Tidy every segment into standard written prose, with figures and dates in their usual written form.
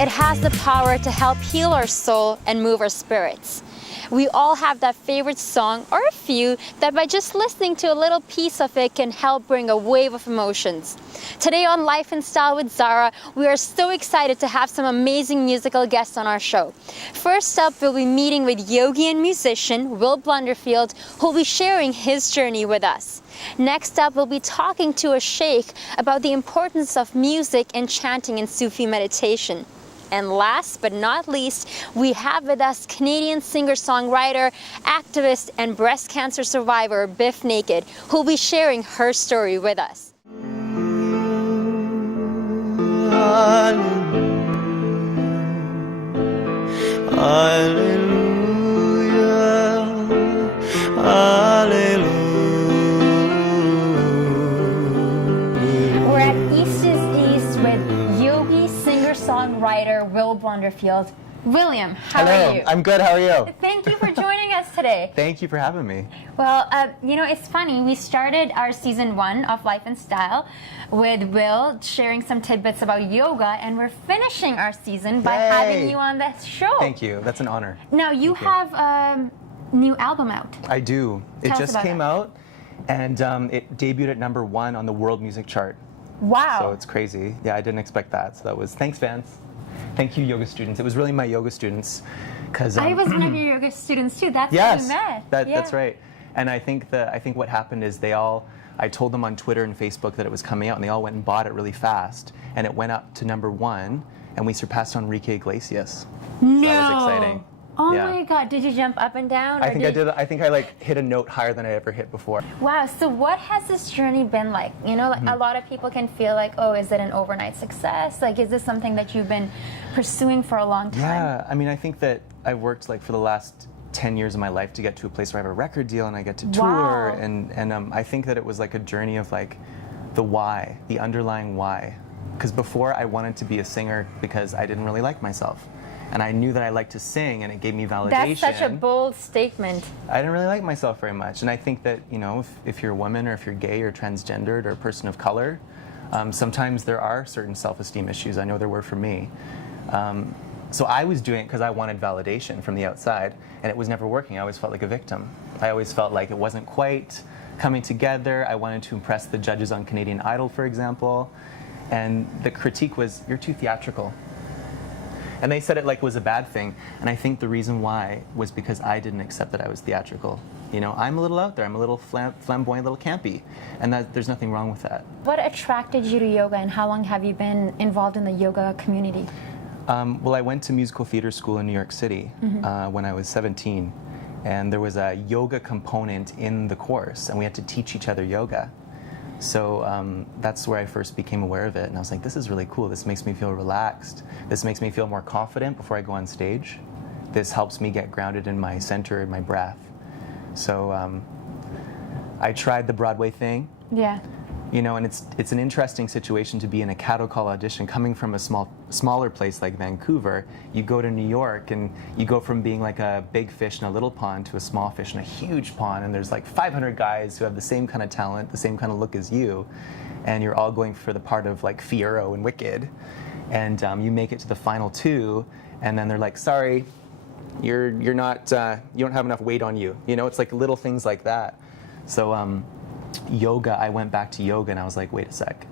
It has the power to help heal our soul and move our spirits. We all have that favorite song or a few that by just listening to a little piece of it can help bring a wave of emotions. Today on Life in Style with Zara, we are so excited to have some amazing musical guests on our show. First up, we'll be meeting with Yogi and musician Will Blunderfield, who will be sharing his journey with us. Next up, we'll be talking to a sheikh about the importance of music and chanting in Sufi meditation. And last but not least, we have with us Canadian singer-songwriter, activist, and breast cancer survivor Bif Naked, who will be sharing her story with us. We're at East is East with Yogi, singer-songwriter Will Blunderfield. William, how are you? I'm good. How are you? Thank you for joining us today. Thank you for having me. Well, you know, it's funny. We started our season 1 of Life in Style with Will sharing some tidbits about yoga, and we're finishing our season by having you on this show. Thank you. That's an honor. Now, you have a new album out. I do. Tell It us just about came it. out, and it debuted at #1 on the world music chart. Wow. So it's crazy. Yeah, I didn't expect that. So that was, thanks, fans. Thank you, yoga students. It was really my yoga students, because I was one of your yoga students too. That's yes, how we met. that's right. And I think what happened is I told them on Twitter and Facebook that it was coming out, and they all went and bought it really fast, and it went up to #1, and we surpassed Enrique Iglesias. No. So that was exciting. Oh Yeah. my God! Did you jump up and down? I think I did. I think I like hit a note higher than I ever hit before. Wow. So what has this journey been like? You know, like a lot of people can feel like, oh, is it an overnight success? Like, is this something that you've been pursuing for a long time? Yeah. I mean, I think that I've worked like for the last 10 years of my life to get to a place where I have a record deal and I get to tour. Wow. And I think that it was like a journey of like the why, the underlying why. Because before I wanted to be a singer because I didn't really like myself. And I knew that I liked to sing, and it gave me validation. That's such a bold statement. I didn't really like myself very much. And I think that, you know, if you're a woman or if you're gay or transgendered or a person of color, sometimes there are certain self-esteem issues. I know there were for me. So I was doing it because I wanted validation from the outside, and it was never working. I always felt like a victim. I always felt like it wasn't quite coming together. I wanted to impress the judges on Canadian Idol, for example. And the critique was, you're too theatrical. And they said it like it was a bad thing, and I think the reason why was because I didn't accept that I was theatrical. You know, I'm a little out there, I'm a little flamboyant, a little campy, and there's nothing wrong with that. What attracted you to yoga, and how long have you been involved in the yoga community? Well, I went to musical theater school in New York City when I was 17, and there was a yoga component in the course, and we had to teach each other yoga. So that's where I first became aware of it, and I was like, this is really cool. This makes me feel relaxed. This makes me feel more confident before I go on stage. This helps me get grounded in my center and my breath. So I tried the Broadway thing. Yeah. You know, and it's an interesting situation to be in a cattle call audition. Coming from a smaller place like Vancouver, you go to New York and you go from being like a big fish in a little pond to a small fish in a huge pond, and there's like 500 guys who have the same kind of talent, the same kind of look as you, and you're all going for the part of like Fiyero and Wicked, and you make it to the final 2, and then they're like, sorry, you're not, you don't have enough weight on you. You know, it's like little things like that. So. Yoga, I went back to yoga and I was like, wait a sec,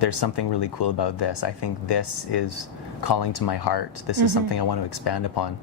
there's something really cool about this. I think this is calling to my heart. This is something I want to expand upon.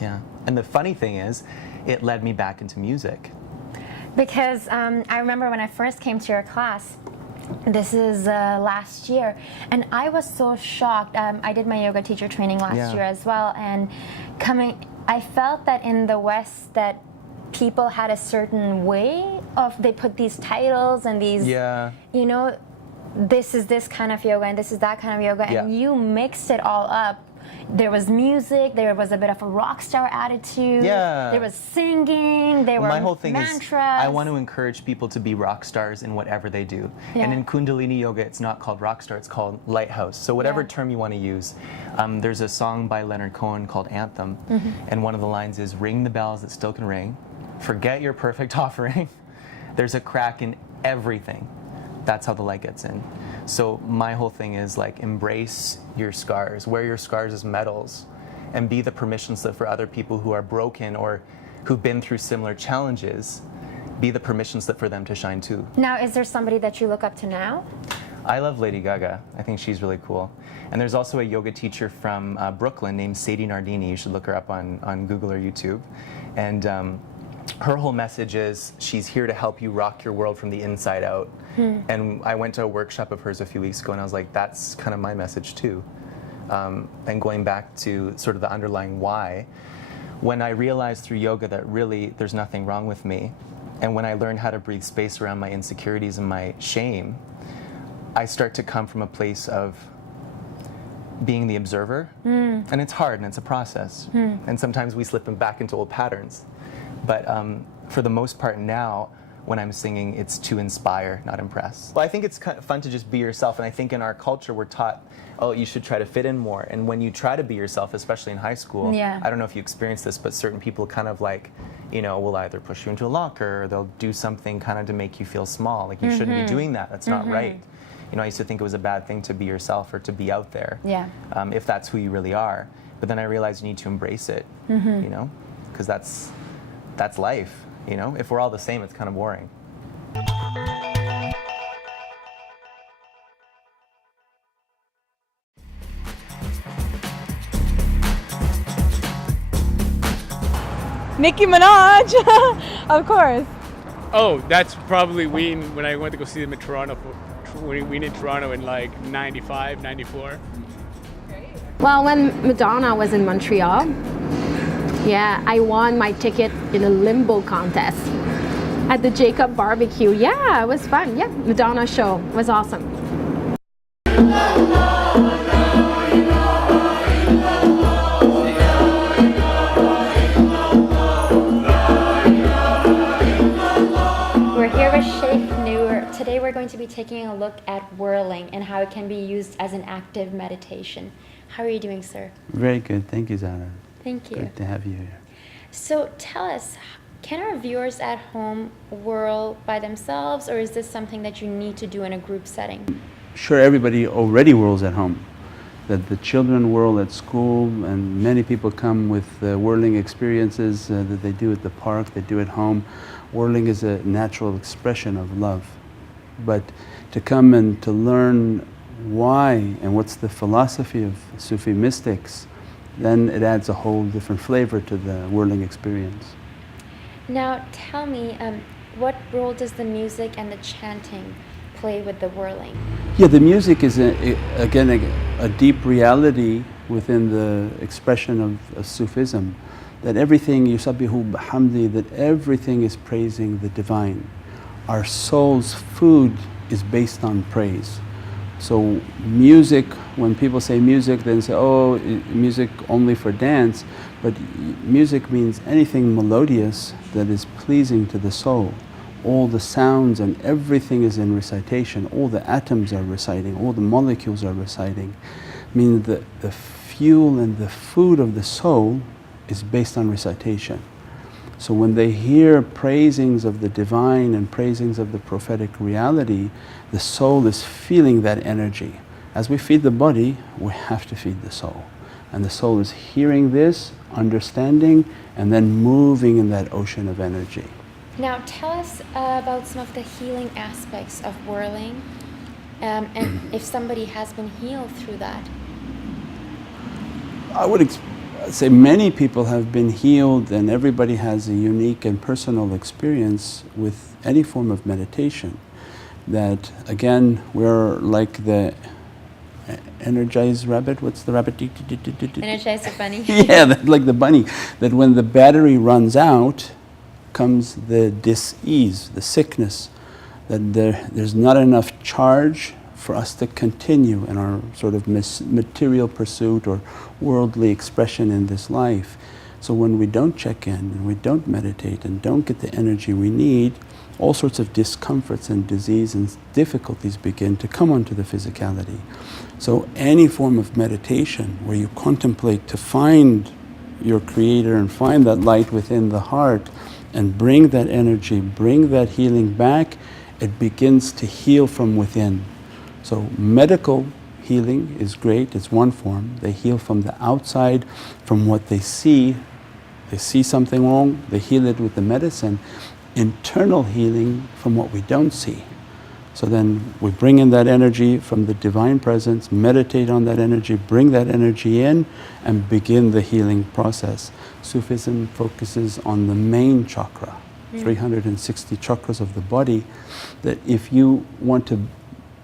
Yeah. And the funny thing is, it led me back into music. Because I remember when I first came to your class, this is last year, and I was so shocked. I did my yoga teacher training last year as well, and I felt that in the West that people had a certain way of, they put these titles and these, you know, this is this kind of yoga and this is that kind of yoga, and you mixed it all up. There was music, there was a bit of a rock star attitude, there was singing, there were my whole thing mantras. Is I want to encourage people to be rock stars in whatever they do. And in Kundalini Yoga, it's not called rock star, it's called lighthouse. So whatever term you want to use. There's a song by Leonard Cohen called Anthem, and one of the lines is, ring the bells that still can ring, forget your perfect offering. There's a crack in everything. That's how the light gets in. So my whole thing is like embrace your scars, wear your scars as medals, and be the permission slip for other people who are broken or who've been through similar challenges. Be the permission slip for them to shine too. Now, is there somebody that you look up to now? I love Lady Gaga. I think she's really cool. And there's also a yoga teacher from Brooklyn named Sadie Nardini. You should look her up on Google or YouTube. And her whole message is she's here to help you rock your world from the inside out. And I went to a workshop of hers a few weeks ago and I was like, that's kind of my message too. And going back to sort of the underlying why, when I realized through yoga that really there's nothing wrong with me, and when I learned how to breathe space around my insecurities and my shame, I start to come from a place of being the observer. And it's hard and it's a process. And sometimes we slip back into old patterns. But for the most part now, when I'm singing, it's to inspire, not impress. Well, I think it's kind of fun to just be yourself. And I think in our culture, we're taught, oh, you should try to fit in more. And when you try to be yourself, especially in high school, I don't know if you experienced this, but certain people kind of like, you know, will either push you into a locker or they'll do something kind of to make you feel small. Like you shouldn't be doing that. That's not right. You know, I used to think it was a bad thing to be yourself or to be out there, if that's who you really are. But then I realized you need to embrace it, you know, because that's life. You know, if we're all the same, it's kind of boring. Nicki Minaj, of course. Oh, that's probably Ween when I went to go see them in Toronto, Ween in Toronto in like 95, 94. Well, when Madonna was in Montreal, yeah, I won my ticket in a limbo contest at the Jacob Barbecue. Yeah, it was fun. Yeah, Madonna show was awesome. We're here with Shaykh Nurjan. Today we're going to be taking a look at whirling and how it can be used as an active meditation. How are you doing, sir? Very good. Thank you, Zara. Thank you. Good to have you here. So tell us, can our viewers at home whirl by themselves, or is this something that you need to do in a group setting? Sure, everybody already whirls at home. That the children whirl at school, and many people come with whirling experiences that they do at the park, they do at home. Whirling is a natural expression of love. But to come and to learn why and what's the philosophy of Sufi mystics, then it adds a whole different flavor to the whirling experience. Now tell me, what role does the music and the chanting play with the whirling? Yeah, the music is again a deep reality within the expression of Sufism, that everything, yusabbihu bihamdi, that everything is praising the divine. Our soul's food is based on praise. So music, when people say music, then say, oh, music only for dance, but music means anything melodious that is pleasing to the soul. All the sounds and everything is in recitation, all the atoms are reciting, all the molecules are reciting. Meaning the fuel and the food of the soul is based on recitation. So when they hear praisings of the divine and praisings of the prophetic reality, the soul is feeling that energy. As we feed the body, we have to feed the soul. And the soul is hearing this, understanding, and then moving in that ocean of energy. Now tell us about some of the healing aspects of whirling, and if somebody has been healed through that. I would say many people have been healed, and everybody has a unique and personal experience with any form of meditation. That again, we're like the energized rabbit. What's the rabbit? Energize the bunny. Yeah, like the bunny. That when the battery runs out, comes the dis-ease, the sickness. That there's not enough charge for us to continue in our sort of material pursuit or worldly expression in this life. So when we don't check in and we don't meditate and don't get the energy we need, all sorts of discomforts and disease and difficulties begin to come onto the physicality. So any form of meditation where you contemplate to find your creator and find that light within the heart and bring that energy, bring that healing back, it begins to heal from within. So medical healing is great, it's one form. They heal from the outside, from what they see. They see something wrong, they heal it with the medicine. Internal healing from what we don't see. So then we bring in that energy from the divine presence, meditate on that energy, bring that energy in and begin the healing process. Sufism focuses on the main chakra, 360 chakras of the body, that if you want to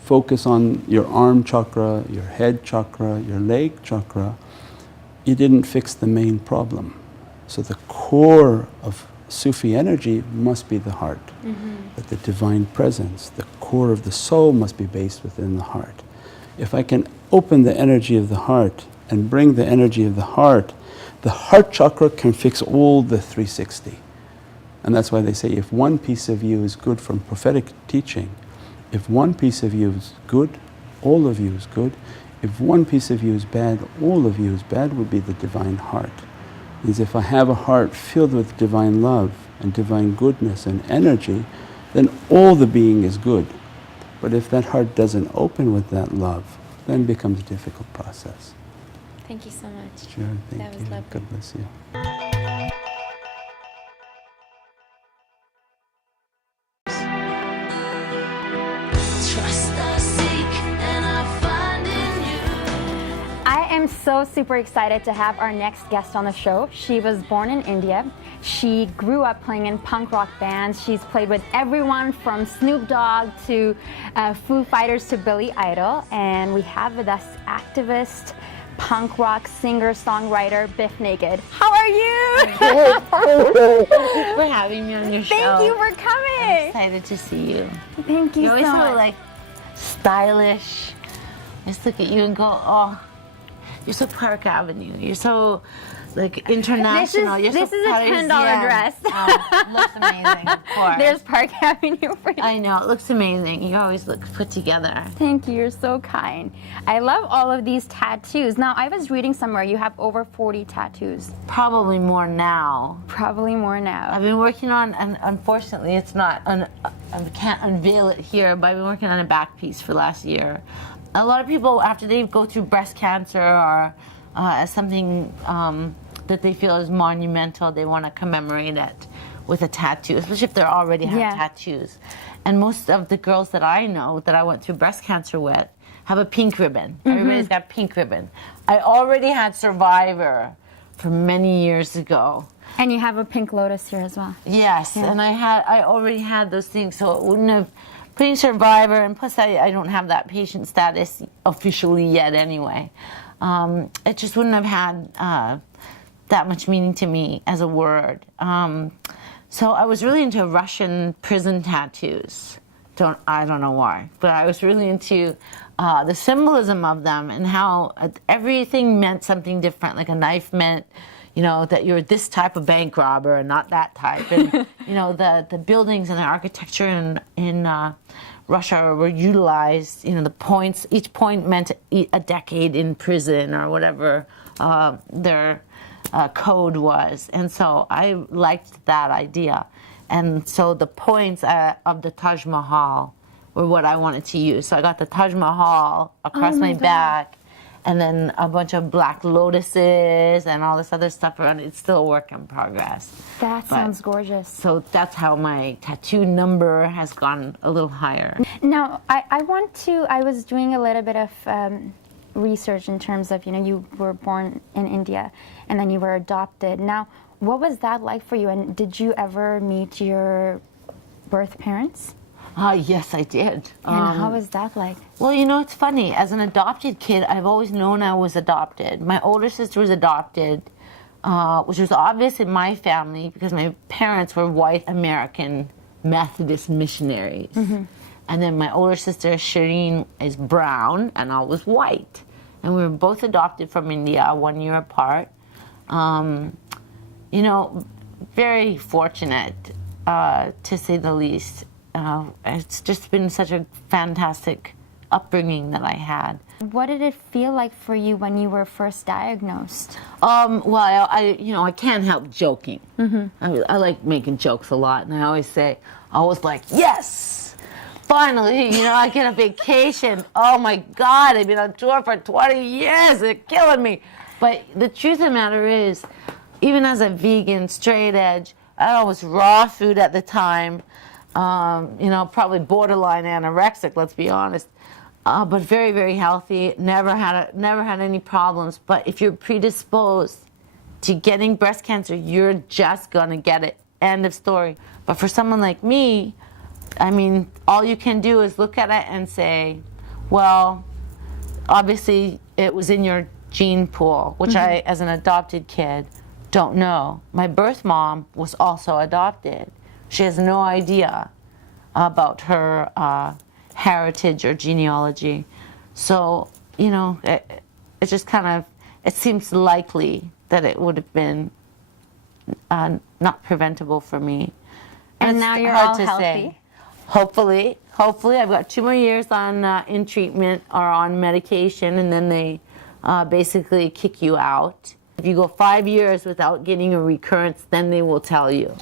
focus on your arm chakra, your head chakra, your leg chakra, you didn't fix the main problem. So the core of Sufi energy must be the heart. That the divine presence, the core of the soul must be based within the heart. If I can open the energy of the heart and bring the energy of the heart chakra can fix all the 360. And that's why they say if one piece of you is good from prophetic teaching, if one piece of you is good, all of you is good. If one piece of you is bad, all of you is bad, would be the divine heart. Is if I have a heart filled with divine love and divine goodness and energy, then all the being is good. But if that heart doesn't open with that love, then it becomes a difficult process. Thank you so much. Sure, thank That was you. lovely. God bless you. I am so super excited to have our next guest on the show. She was born in India. She grew up playing in punk rock bands. She's played with everyone from Snoop Dogg to Foo Fighters to Billy Idol. And we have with us activist, punk rock singer-songwriter Bif Naked. How are you? Good. Thank you for having me on your show. Thank you for coming. I'm excited to see you. Thank you You so always so much. like stylish. I just look at you and go, oh, you're so Park Avenue. You're so like international. This you're is so a $10 dress. Oh, looks amazing, of course. There's Park Avenue for you. I know, it looks amazing. You always look put together. Thank you, you're so kind. I love all of these tattoos. Now, I was reading somewhere you have over 40 tattoos. Probably more now. Probably more now. I've been working on, and unfortunately it's not, I can't unveil it here, but I've been working on a back piece for the last year. A lot of people, after they go through breast cancer or something that they feel is monumental, they want to commemorate it with a tattoo, especially if they already have tattoos. And most of the girls that I know that I went through breast cancer with have a pink ribbon. Everybody's got pink ribbon. I already had Survivor for many years ago. And you have a pink lotus here as well. Yes, and I already had those things, so it wouldn't have, putting Survivor, and plus I don't have that patient status officially yet anyway. It just wouldn't have had that much meaning to me as a word. So I was really into Russian prison tattoos. I don't know why, but I was really into the symbolism of them and how everything meant something different. Like a knife meant, you know, that you're this type of bank robber and not that type. And, you know, the buildings and the architecture in Russia were utilized, you know, the points, each point meant a decade in prison or whatever their code was. And so I liked that idea. And so the points of the Taj Mahal were what I wanted to use. So I got the Taj Mahal across my back, and then a bunch of black lotuses and all this other stuff around it. It's still a work in progress. That sounds gorgeous. So that's how my tattoo number has gone a little higher. Now, I was doing a little bit of research in terms of, you know, you were born in India and then you were adopted. Now, what was that like for you? And did you ever meet your birth parents? Yes, I did. And how was that like? Well, you know, it's funny. As an adopted kid, I've always known I was adopted. My older sister was adopted, which was obvious in my family because my parents were white American Methodist missionaries. And then my older sister, Shireen, is brown, and I was white. And we were both adopted from India, 1 year apart. You know, very fortunate, to say the least. It's just been such a fantastic upbringing that I had. What did it feel like for you when you were first diagnosed? Well, I can't help joking. I like making jokes a lot, and I always say, I was like, yes! finally, you know, I get a vacation. Oh my God, I've been on tour for 20 years. They're killing me. But the truth of the matter is, even as a vegan, straight edge, I was raw food at the time. You know, probably borderline anorexic, let's be honest. But very, very healthy. Never had any problems. But if you're predisposed to getting breast cancer, you're just gonna get it. End of story. But for someone like me, I mean, all you can do is look at it and say, well, obviously it was in your gene pool, which I, as an adopted kid, don't know. My birth mom was also adopted. She has no idea about her heritage or genealogy. So, you know, it just kind of, it seems likely that it would have been not preventable for me. And it's now you're hard all to healthy. say. Hopefully, I've got 2 more years on in treatment or on medication, and then they basically kick you out. If you go 5 years without getting a recurrence, then they will tell you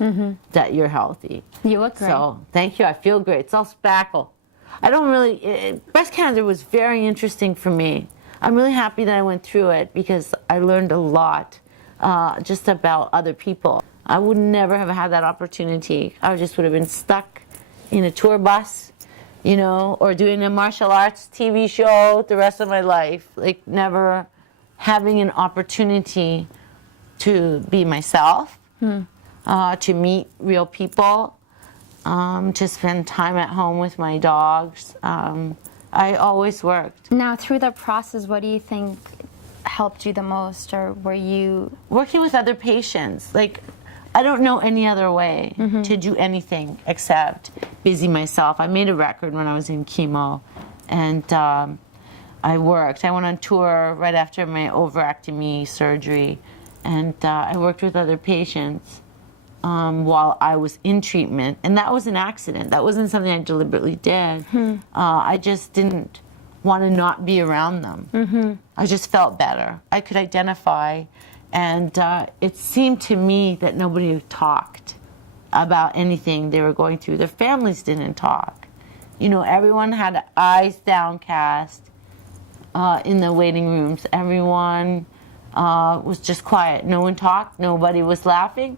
that you're healthy. You look great. So thank you. I feel great. It's all spackle. I don't really. Breast cancer was very interesting for me. I'm really happy that I went through it because I learned a lot just about other people. I would never have had that opportunity. I just would have been stuck in a tour bus, you know, or doing a martial arts TV show the rest of my life. Like never having an opportunity to be myself, to meet real people, to spend time at home with my dogs. I always worked. Now, through that process, what do you think helped you the most, or were you... Working with other patients. Like, I don't know any other way to do anything except busy myself. I made a record when I was in chemo, and I worked. I went on tour right after my overactomy surgery, and I worked with other patients while I was in treatment. And that was an accident. That wasn't something I deliberately did. I just didn't want to not be around them. I just felt better. I could identify, and it seemed to me that nobody talked about anything they were going through. Their families didn't talk. You know, everyone had eyes downcast in the waiting rooms. Everyone was just quiet. No one talked. Nobody was laughing.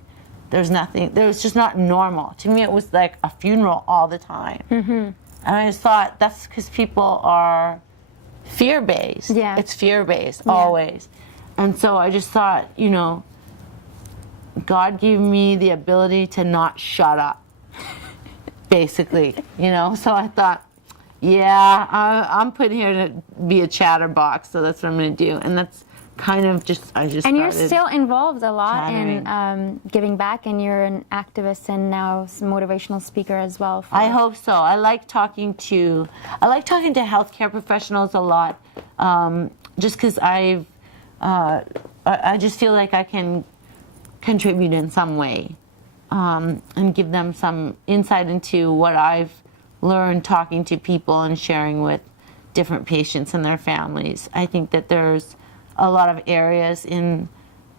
There's nothing. It was just not normal. To me, it was like a funeral all the time. And I just thought that's because people are fear-based. Yeah. It's fear-based, always. And so I just thought, you know, God gave me the ability to not shut up, basically, you know? So I thought, yeah, I'm put here to be a chatterbox, so that's what I'm going to do. And that's kind of just, I just And you're started still involved a lot chattering. in giving back, and you're an activist and now a motivational speaker as well. For... I hope so. I like talking to healthcare professionals a lot, just because I just feel like I can contribute in some way, and give them some insight into what I've learned talking to people and sharing with different patients and their families. I think that there's a lot of areas in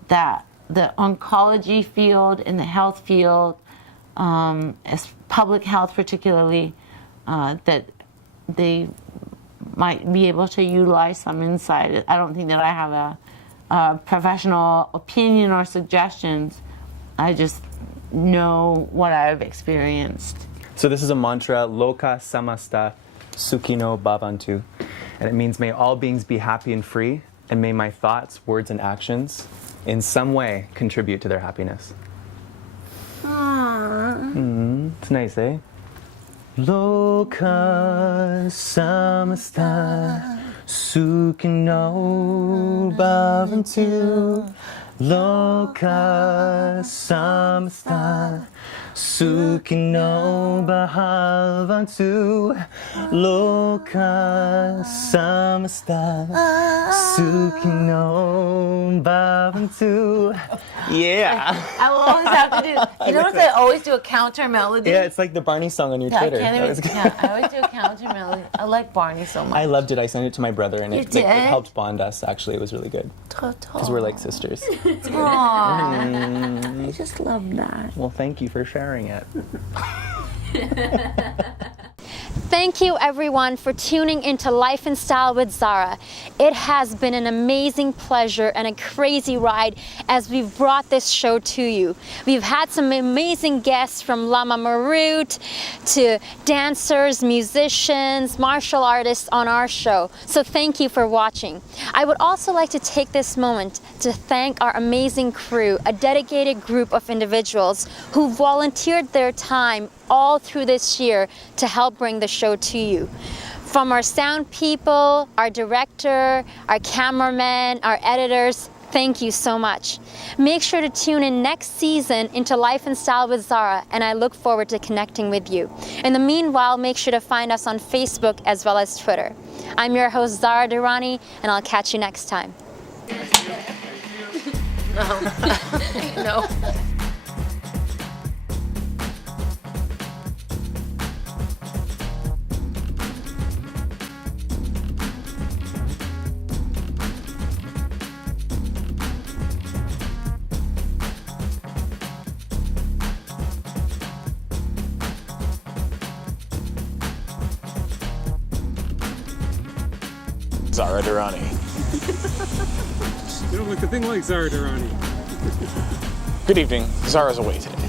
that the oncology field, in the health field, as public health particularly, that they might be able to utilize some insight. I don't think that I have a professional opinion or suggestions. I just know what I've experienced. So this is a mantra, Loka Samasta Sukhino Bhavantu. And it means, may all beings be happy and free, and may my thoughts, words, and actions in some way contribute to their happiness. It's nice, eh? Loka Samasta Sukhino Bhavantu. Loka Samasta Sukhino Bhavantu. Loka Samasta Sukhino Bhavantu. Yeah. I will always have to do. You notice I always do a counter melody. Yeah, it's like the Barney song on your Twitter. I always do a counter melody. I like Barney so much. I loved it. I sent it to my brother, and it did? helped bond us. Actually, it was really good because we're like sisters. Aww. I just love that. Well, thank you for sharing it. Thank you everyone for tuning into Life in Style with Zara. It has been an amazing pleasure and a crazy ride as we've brought this show to you. We've had some amazing guests from Lama Marut to dancers, musicians, martial artists on our show. So thank you for watching. I would also like to take this moment to thank our amazing crew, a dedicated group of individuals who volunteered their time all through this year to help bring the show to you. From our sound people, our director, our cameraman, our editors, thank you so much. Make sure to tune in next season into Life in Style with Zara, and I look forward to connecting with you. In the meanwhile, make sure to find us on Facebook as well as Twitter. I'm your host, Zara Durrani, and I'll catch you next time. No. Zara Durrani. You don't look a thing like Zara Durrani. Good evening. Zara's away today.